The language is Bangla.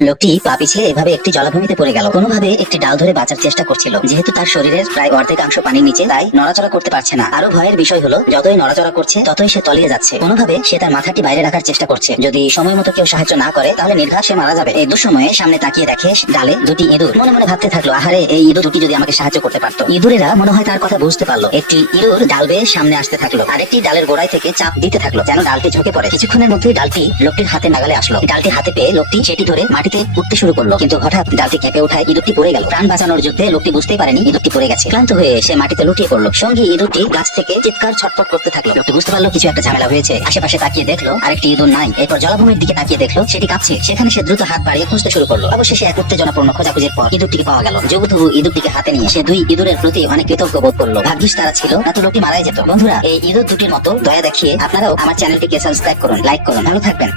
লোকটি পা পিছলে এভাবে একটি জলাভূমিতে পড়ে গেল। কোনোভাবে একটি ডাল ধরে বাঁচার চেষ্টা করছিল। যেহেতু তার শরীরের প্রায় অর্ধেকাংশ পানির নিচে, তাই নড়াচড়া করতে পারছে না। আরো ভয়ের বিষয় হলো, যতই নড়াচড়া করছে ততই সে তলিয়ে যাচ্ছে। কোনোভাবে সে তার মাথাটি বাইরে রাখার চেষ্টা করছে। যদি সময় মতো কেউ সাহায্য না করে তাহলে নির্ঘাত সে মারা যাবে। এই দুঃসময়ে সামনে তাকিয়ে দেখে ডালে দুটি ইঁদুর। মনে মনে ভাবতে থাকলো, আহারে, এই ইঁদুর দুটি যদি আমাকে সাহায্য করতে পারতো। ইঁদুরেরা মনে হয় তার কথা বুঝতে পারলো। একটি ইঁদুর ডাল বেয়ে সামনে আসতে থাকলো, আরেকটি ডালের গোড়ায় থেকে চাপ দিতে থাকলো যেন ডালটি ঝুঁকে পড়ে। কিছুক্ষণের মধ্যে ডালটি লোকটির হাতে নাগালে আসলো। ডালটি হাতে পেয়ে লোকটি সেটি ধরে মাটিতে উঠতে শুরু করলো, কিন্তু হঠাৎ ডালটি কেঁপে ওঠায় ইঁদুরটি পড়ে গেল। প্রাণ বাঁচানোর যুদ্ধে লোকটি বুঝতেই পারেনি ইঁদুরটি পড়ে গেছে। ক্লান্ত হয়ে সে মাটিতে লুটিয়ে পড়লো। সঙ্গী ইঁদুরটি গাছ থেকে চিৎকার ছটফট করতে থাকলো। লোকটি বুঝতে পারলো কিছু একটা ঝামেলা হয়েছে। আশেপাশে তাকিয়ে দেখলো আরেকটি ইঁদুর নাই। এরপর জলাভূমির দিকে তাকিয়ে দেখলো সেটি কাঁপছে। সেখানে সে দ্রুত হাত বাড়িয়ে খুঁজতে শুরু করলো। অবশেষে এক উত্তেজনাপূর্ণ খোঁজাখুঁজির পর ইঁদুরটিকে পাওয়া গেল। যুবতবু ইঁদুরটিকে হাতে নিয়ে সে দুই ইঁদুরের প্রতি অনেক কৃতজ্ঞ বোধ করলো। ভাগ্যিস তারা ছিল, না তো লোকটি মারাই যেত। বন্ধুরা, এই ইঁদুর দুটির মতো দয়া দেখিয়ে আপনারাও আমার চ্যানেলটিকে সাবস্ক্রাইব করুন, লাইক করুন। ভালো থাকবেন।